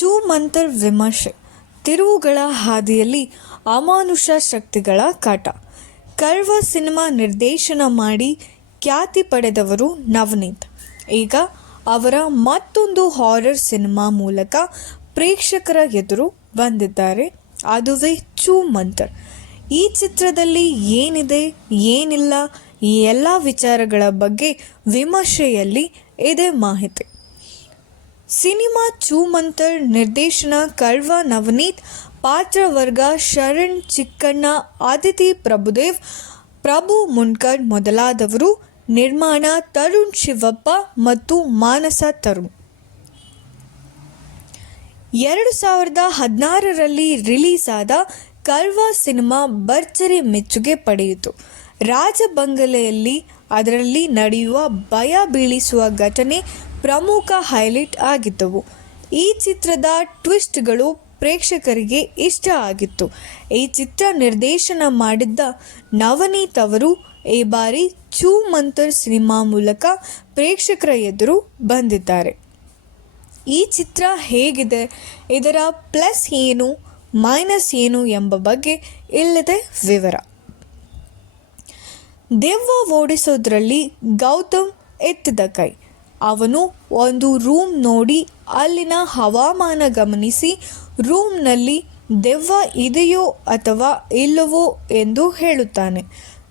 ಚೂ ಮಂತರ್ ವಿಮರ್ಶೆ ತಿರುವುಗಳ ಹಾದಿಯಲ್ಲಿ ಅಮಾನುಷ ಶಕ್ತಿಗಳ ಕಾಟ. ಕರ್ವ ಸಿನಿಮಾ ನಿರ್ದೇಶನ ಮಾಡಿ ಖ್ಯಾತಿ ಪಡೆದವರು ನವನೀತ್. ಈಗ ಅವರ ಮತ್ತೊಂದು ಹಾರರ್ ಸಿನಿಮಾ ಮೂಲಕ ಪ್ರೇಕ್ಷಕರ ಎದುರು ಬಂದಿದ್ದಾರೆ. ಅದುವೇ ಚೂ ಮಂತರ್ ಈ ಚಿತ್ರದಲ್ಲಿ ಏನಿದೆ, ಏನಿಲ್ಲ, ಈ ಎಲ್ಲ ವಿಚಾರಗಳ ಬಗ್ಗೆ ವಿಮರ್ಶೆಯಲ್ಲಿ ಇದೆ ಮಾಹಿತಿ. ಸಿನಿಮಾ ಚೂಮಂತರ್ ನಿರ್ದೇಶನ ಕಳ್ವ ನವನೀತ್ ಪಾತ್ರವರ್ಗ ಶರಣ್ ಚಿಕ್ಕಣ್ಣ, ಆದಿತಿ ಪ್ರಭುದೇವ್, ಪ್ರಭು ಮುನ್ಕರ್ ಮೊದಲಾದವರು, ನಿರ್ಮಾಣ ತರುಣ್ ಶಿವಪ್ಪ ಮತ್ತು ಮಾನಸ ತರುಣ್. ಎರಡು ಸಾವಿರದ ಹದಿನಾರರಲ್ಲಿ ರಿಲೀಸ್ ಆದ ಕಳ್ವ ಸಿನಿಮಾ ಭರ್ಜರಿ ಮೆಚ್ಚುಗೆ ಪಡೆಯಿತು. ರಾಜಬಂಗಲೆಯಲ್ಲಿ ಅದರಲ್ಲಿ ನಡೆಯುವ ಭಯ ಬೀಳಿಸುವ ಘಟನೆ ಪ್ರಮುಖ ಹೈಲೈಟ್ ಆಗಿದ್ದವು ಈ ಚಿತ್ರದ ಟ್ವಿಸ್ಟ್ಗಳು ಪ್ರೇಕ್ಷಕರಿಗೆ ಇಷ್ಟ ಆಗಿತ್ತು. ಈ ಚಿತ್ರ ನಿರ್ದೇಶನ ಮಾಡಿದ್ದ ನವನೀತ್ ಅವರು ಈ ಬಾರಿ ಚೂ ಮಂತರ್ ಸಿನಿಮಾ ಮೂಲಕ ಪ್ರೇಕ್ಷಕರ ಎದುರು ಬಂದಿದ್ದಾರೆ. ಈ ಚಿತ್ರ ಹೇಗಿದೆ? ಇದರ ಪ್ಲಸ್ ಏನು, ಮೈನಸ್ ಏನು ಎಂಬ ಬಗ್ಗೆ ಇಲ್ಲದೆ ವಿವರ. ದೆವ್ವ ಓಡಿಸೋದ್ರಲ್ಲಿ ಗೌತಮ್ ಎತ್ತಿದ ಕೈ. ಅವನು ಒಂದು ರೂಮ್ ನೋಡಿ ಅಲ್ಲಿನ ಹವಾಮಾನ ಗಮನಿಸಿ, ರೂಮ್ನಲ್ಲಿ ದೆವ್ವ ಇದೆಯೋ ಅಥವಾ ಇಲ್ಲವೋ ಎಂದು ಹೇಳುತ್ತಾನೆ.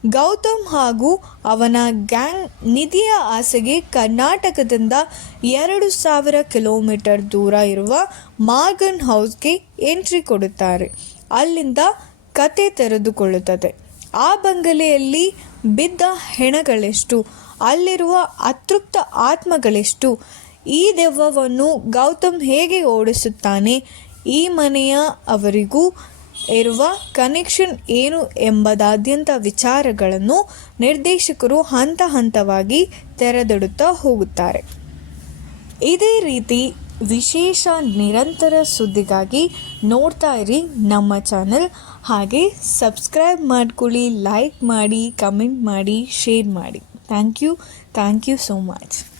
ಗೌತಮ್ ಹಾಗೂ ಅವನ ಗ್ಯಾಂಗ್ ನಿಧಿಯ ಆಸೆಗೆ ಕರ್ನಾಟಕದಿಂದ ಎರಡು ಸಾವಿರ ಕಿಲೋಮೀಟರ್ ದೂರ ಇರುವ ಮಾರ್ಗನ್ ಹೌಸ್ಗೆ ಎಂಟ್ರಿ ಕೊಡುತ್ತಾರೆ. ಅಲ್ಲಿಂದ ಕತೆ ತೆರೆದುಕೊಳ್ಳುತ್ತದೆ. ಆ ಬಂಗಲೆಯಲ್ಲಿ ಬಿದ್ದ ಹೆಣಗಳೆಷ್ಟು, ಅಲ್ಲಿರುವ ಅತೃಪ್ತ ಆತ್ಮಗಳೆಷ್ಟು, ಈ ದೆವ್ವವನ್ನು ಗೌತಮ್ ಹೇಗೆ ಓಡಿಸುತ್ತಾನೆ? ಈ ಮನೆಯ ಅವರಿಗೂ ಇರುವ ಕನೆಕ್ಷನ್ ಏನು ಎಂಬುದಾದ್ಯಂತ ವಿಚಾರಗಳನ್ನು ನಿರ್ದೇಶಕರು ಹಂತ ಹಂತವಾಗಿ ತೆರೆದಿಡುತ್ತಾ ಹೋಗುತ್ತಾರೆ. ಇದೇ ರೀತಿ ವಿಶೇಷ ನಿರಂತರ ಸುದ್ದಿಗಾಗಿ ನೋಡ್ತಾ ಇರಿ ನಮ್ಮ ಚಾನಲ್. ಹಾಗೆ ಸಬ್ಸ್ಕ್ರೈಬ್ ಮಾಡ್ಕೊಳ್ಳಿ, ಲೈಕ್ ಮಾಡಿ, ಕಮೆಂಟ್ ಮಾಡಿ, ಶೇರ್ ಮಾಡಿ. Thank you thank you so much.